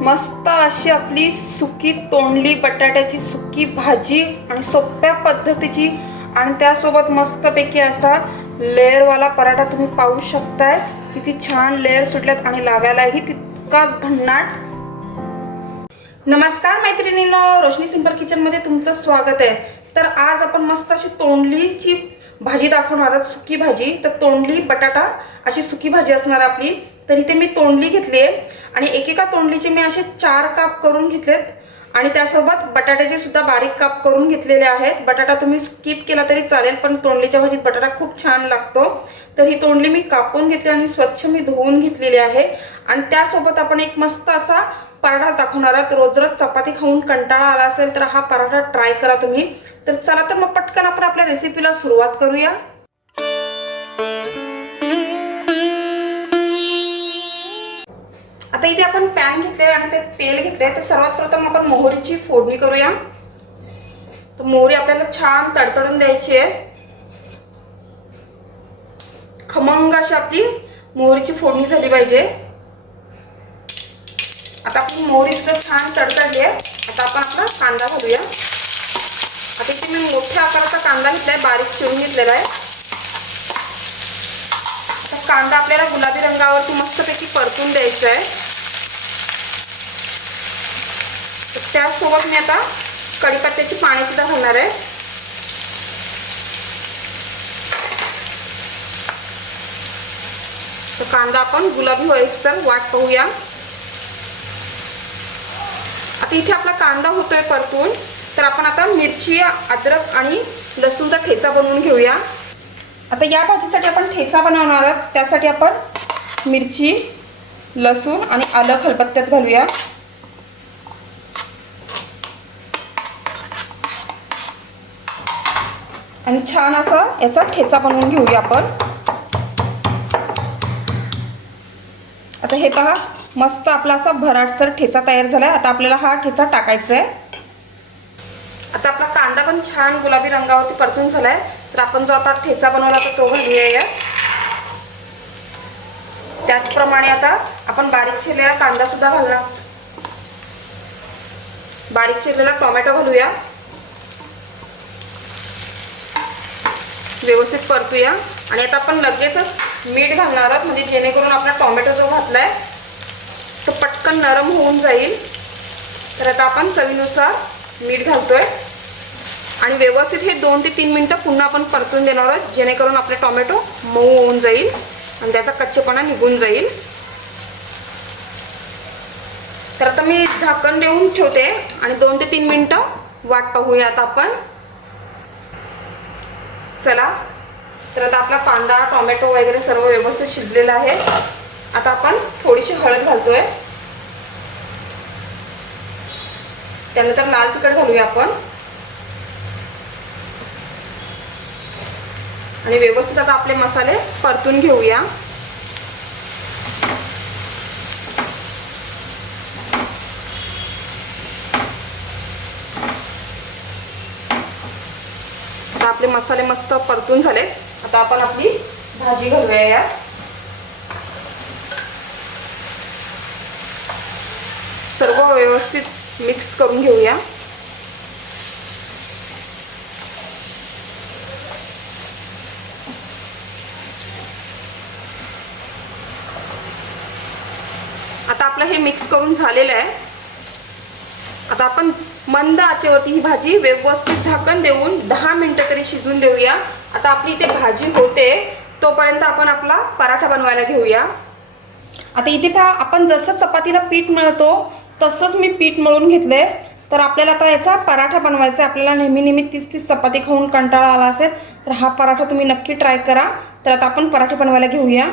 मस्त अशी आपली सुकी तोंडली बटाट्याची सुकी भाजी आणि सोप्या पद्धतीची आणि त्यासोबत मस्तपैकी असा लेअरवाला पराठा तुम्ही पाहू शकताय. किती छान लेअर सुटल्यात आणि लागायलाही तितकाच भन्नाट. नमस्कार मैत्रिणींनो रोशनी सिंपल किचनमध्ये तुमचं स्वागत आहे. तर आज आपण मस्त अशी तोंडलीची भाजी दाखवणार आहोत सुकी भाजी. तर तोंडली बटाटा अशी सुकी भाजी असणार आपली. तर इथे मी तोंडली घेतली आहे आणि एकेका तोंडलीचे मी असे चार काप करून घेतलेत. आणि त्यासोबत बटाट्याचे सुद्धा बारीक काप करून घेतलेले आहेत. बटाटा तुम्ही स्किप केला तरी चालेल पण तोंडलीच्या भाजीत बटाटा खूप छान लागतो. तर ही तोंडली मी कापून घेतली आणि स्वच्छ मी धुवून घेतलेली आहे. आणि त्यासोबत आपण एक मस्त असा पराठा दाखवणार आहात. रोज रोज चपाती खाऊन कंटाळा आला असेल तर हा पराठा ट्राय करा तुम्ही. तर चला तर मग पटकन आपण आपल्या रेसिपीला सुरुवात करूया. आता इथे आपण पॅन घेतले आणि ते तेल घेतले तर सर्वात प्रथम आपण मोहरीची फोडणी करूया. तर मोहरी आपल्याला छान तडतडून द्यायची आहे. खमंग अशी आपली मोहरीची फोडणी झाली पाहिजे. आता आपली मोहरी सुद्धा छान तडतडली आहे. आता आपण आपला कांदा घालूया. आता इथे मी मोठ्या आकाराचा कांदा घेतलाय बारीक चिरून घेतलेला आहे. कांदा आपल्याला गुलाबी रंगावरती मस्तपैकी परतून द्यायचा आहे. त्यासोबत मी आता कढीपत्त्याची पाणी सुद्धा घालणार आहे. तर कांदा आपण गुलाबी व्हायस तर वाट पाहूया. आता इथे आपला कांदा होतोय परतून. तर आपण आता मिरची अद्रक आणि लसूणचा ठेचा बनवून घेऊया. आता या भाजीसाठी आपण ठेचा बनवणार आहोत. त्यासाठी आपण मिरची लसूण आणि आलं खलबत्त्यात घालूया. आणि छान असा याचा ठेचा बनवून घेऊया आपण. आता हे पहा मस्त आपला असा भराटसर ठेचा तयार झालाय. आता आपल्याला हा ठेचा टाकायचा आहे आता आपला कांदा पण छान गुलाबी रंगावरती परतून झालाय. तर आपण जो आता ठेचा बनवला तर तो घालूया या त्याचप्रमाणे आता आपण बारीक चिरलेला कांदा सुद्धा घालणार. बारीक चिरलेला टोमॅटो घालूया. व्यवस्थित परतूया. आणि आता आपण लगेचच मीठ घालणार आहोत. म्हणजे जेणेकरून आपला टोमॅटो जो घातला आहे तो पटकन नरम होऊन जाईल. तर आता आपण चवीनुसार मीठ घालतोय. आणि व्यवस्थित हे दोन ते तीन मिनटं पुन्हा आपण परतून देणार आहोत जेणेकरून आपले टोमॅटो मऊ होऊन जाईल आणि त्याचा कच्चेपणा निघून जाईल. तर आता मी झाकण देऊन ठेवते. आणि दोन ते तीन मिनटं वाट पाहूया आता आपण. चला. तर आता आपला कांदा टोमॅटो वगैरे सर्व व्यवस्थित शिजलेला आहे. आता आपण थोडीशी हळद घालतोय. त्यानंतर लाल तिखट घालूया आपण. आणि व्यवस्थित आता आपले मसाले परतून घेऊया. आता आपले मसाले मस्त परतून झाले. आता आपण आपली भाजी घालूया. यात सर्व व्यवस्थित मिक्स करून घेऊया. आता आपलं हे मिक्स करून झालेलं आहे. आता आपण मंद आचेवरती ही भाजी व्यवस्थित झाकण देऊन दहा मिनटं तरी शिजून देऊया. आता आपली इथे भाजी होते तोपर्यंत आपण आपला पराठा बनवायला घेऊया. आता इथे पहा आपण जसं चपातीला पीठ मळतो तसंच मी पीठ मळून घेतलंय. तर आपल्याला आता याचा पराठा बनवायचा आहे. आपल्याला नेहमी नेहमी तीच तीच चपाती खाऊन कंटाळा आला असेल तर हा पराठा तुम्ही नक्की ट्राय करा. तर आता आपण पराठे बनवायला घेऊया.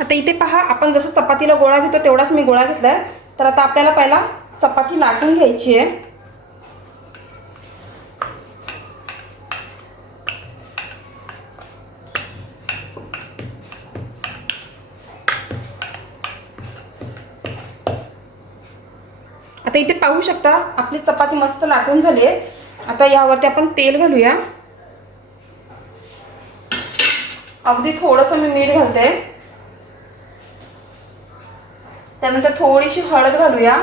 आता इथे पहा आपण जसं चपातीला गोळा घेतो तेवढाच मी गोळा घेतलाय. तर आता आपल्याला पहिला चपाती लाटून घ्यायची आहे. आता इथे पाहू शकता आपली चपाती मस्त लाटून झाली आहे. आता यावरती आपण तेल घालूया. अगदी थोडंसं मी मीठ घालते. त्यानंतर थोडीशी हळद घालूया.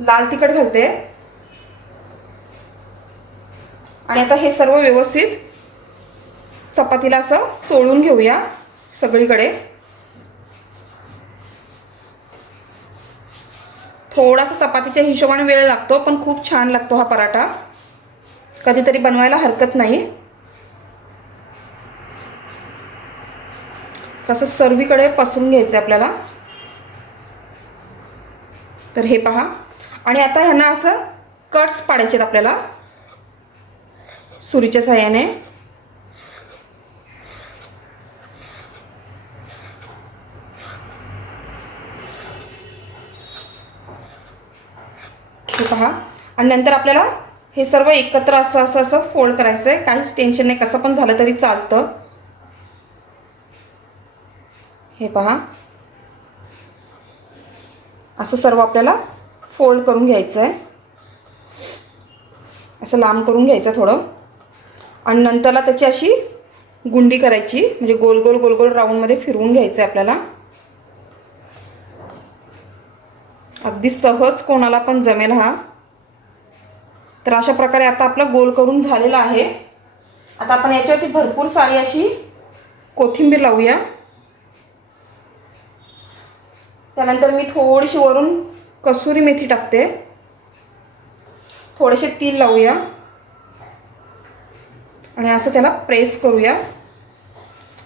लाल तिखट घालते. आणि आता हे सर्व व्यवस्थित चपातीला असं चोळून घेऊया सगळीकडे. थोडासा चपातीच्या हिशोबाने वेळ लागतो पण खूप छान लागतो हा पराठा. कधीतरी बनवायला हरकत नाही. तसं सर्वीकडे पसरून घ्यायचं आहे आपल्याला. तर हे पहा. आणि आता ह्यांना असं कट्स पाडायचे आहेत आपल्याला. सुरीच्या सहाय्याने हे पहा. आणि नंतर आपल्याला हे सर्व एकत्र असं असं असं फोल्ड करायचं आहे काहीच टेन्शन नाही. कसं पण झालं तरी चालतं. हे पहा. असं सर्व आपल्याला फोल्ड करून घ्यायचं आहे असं लांब करून घ्यायचं थोडं. आणि नंतरला त्याची अशी गुंडी करायची. म्हणजे गोल गोल गोल गोल राऊंडमध्ये फिरवून घ्यायचं आहे आपल्याला. अगदी सहज कोणाला पण जमेल हा. तर अशा प्रकारे आता आपलं गोल करून झालेलं आहे. आता आपण याच्यावरती भरपूर सारी अशी कोथिंबीर लावूया. त्यानंतर मी थोडीशी वरून कसुरी मेथी टाकते. थोडेसे तीळ लावूया. आणि असं त्याला प्रेस करूया.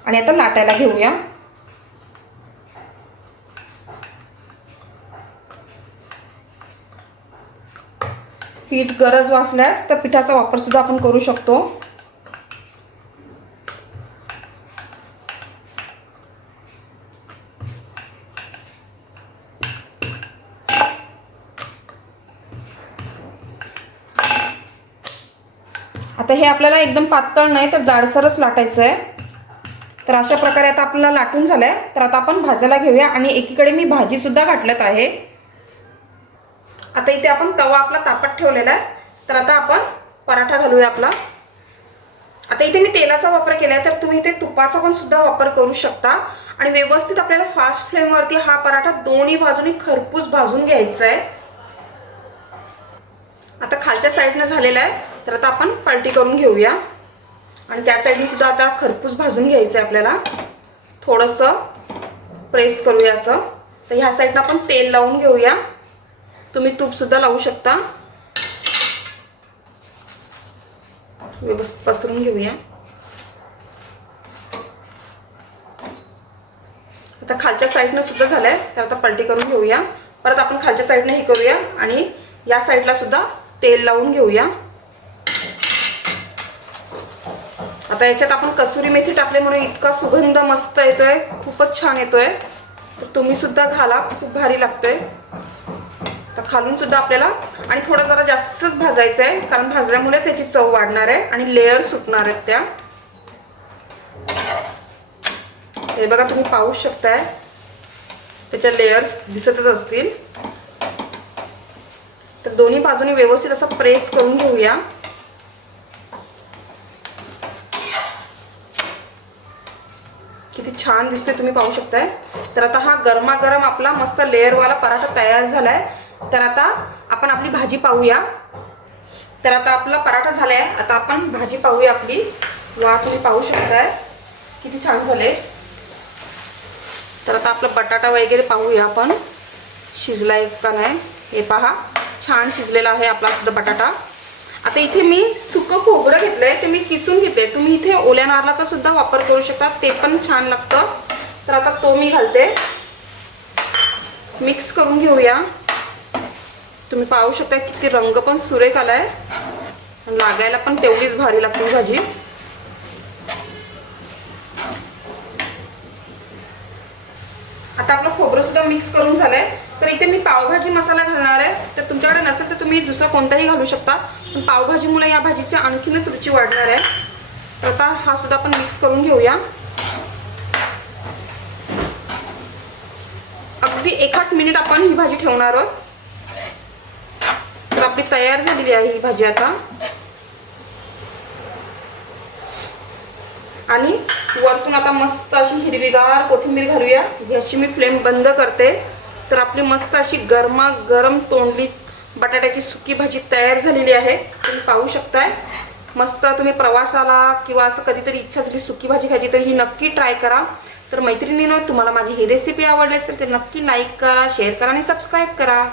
आणि आता लाटायला घेऊया. पीठ गरज वाचल्यास तर पिठाचा वापर सुद्धा आपण करू शकतो. आता हे आपल्याला एकदम पातळ नाही तर जाडसरच लाटायचं आहे तर अशा प्रकारे आता आपल्याला लाटून झालं आहे तर आता आपण भाजायला घेऊया आणि एकीकडे मी भाजीसुद्धा घातल्यात आहे. आता इथे आपण तवा आपला तापत ठेवलेला आहे. तर आता आपण पराठा घालूया आपला. आता इथे मी तेलाचा वापर केला आहे तर तुम्ही इथे तुपाचा पण सुद्धा वापर करू शकता. आणि व्यवस्थित आपल्याला फास्ट फ्लेमवरती हा पराठा दोन्ही बाजूनी खरपूस भाजून घ्यायचा आहे. आता खालच्या साईडनं झालेला आहे तर आता आपण पलटी करून घेऊया. आणि त्या साईडनी सुद्धा आता खरपूस भाजून घ्यायचं आहे आपल्याला. थोडंसं प्रेस करूया असं. तर ह्या साईडनं आपण तेल लावून घेऊया. तुम्ही तूपसुद्धा लावू शकता. व्यवस्थित पसरून घेऊया. आता खालच्या साईडनं सुद्धा झालंय तर आता पलटी करून घेऊया. परत आपण खालच्या साईडनं हे करूया आणि या साईडला सुद्धा तेल लावून घेऊया. आता याच्यात आपण कसुरी मेथी टाकले म्हणून इतका सुगंध मस्त येतोय खूपच छान येतोय. तर तुम्ही सुद्धा घाला खूप भारी लागतंय. खालून सुद्धा आपल्याला आणि थोडं जरा जास्तच भाजायचं आहे कारण भाजल्यामुळेच याची चव वाढणार आहे आणि लेअर सुटणार आहेत त्या. हे बघा तुम्ही पाहू शकताय. त्याच्या लेअर्स दिसतच असतील. तर दोन्ही बाजूनी व्यवस्थित असं प्रेस करून घेऊया. किती छान दिसतोय तुम्ही पाहू शकताय. तर आता हा गरमागरम आपला मस्त लेअरवाला पराठा तयार झालाय. तर आता आपण आपली भाजी पाहूया. तर आता आपला पराठा झालाय. आता आपण भाजी पाहूया आपली. वा तुम्ही पाहू शकताय. किती छान झाले. तर आता आपला बटाटा वगैरे पाहूया आपण. शिजलाय का नाही? हे पहा. छान शिजलेला आहे आपला सुद्धा बटाटा. आता इथे मी सुकं खोबरं घेतलंय. ते मी किसून घेतले तुम्ही इथे ओल्या नारळाचा सुद्धा वापर करू शकता. ते पण छान लागतं. तर आता तो मी घालते. मिक्स करून घेऊया. तुम्ही पाहू शकता किती रंग पण सुरेख आलाय. लागायला पण तेवढीच भारी लागते हो भाजी. आता आपलं खोबरं सुद्धा मिक्स करून झालंय. तर इथे मी पावभाजी मसाला घालणार आहे. तर तुमच्याकडे नसेल तर तुम्ही दुसरा कोणताही घालू शकता. पण पावभाजीमुळे या भाजीची आणखीनच रुची वाढणार आहे. तर आता हा सुद्धा आपण मिक्स करून घेऊया. अगदी एक आठ मिनिट आपण ही भाजी ठेवणार आहोत. आपली तयार झालेली आहे ही भाजी आता. आणि वरतून आता मस्त अशी हिरवीगार कोथिंबीर घालूया. ह्याची मी फ्लेम बंद करते. तर आपली मस्त अशी गरमा गरम तोंडली बटाट्याची सुकी भाजी तयार झालेली आहे. तुम्ही पाहू शकताय. मस्त तुम्ही प्रवासाला किंवा असं कधीतरी इच्छा झाली सुकी भाजी खायची तर ही नक्की ट्राय करा. तर मैत्रिणीनं तुम्हाला माझी ही रेसिपी आवडली असेल तर नक्की लाईक करा शेअर करा आणि सबस्क्राईब करा.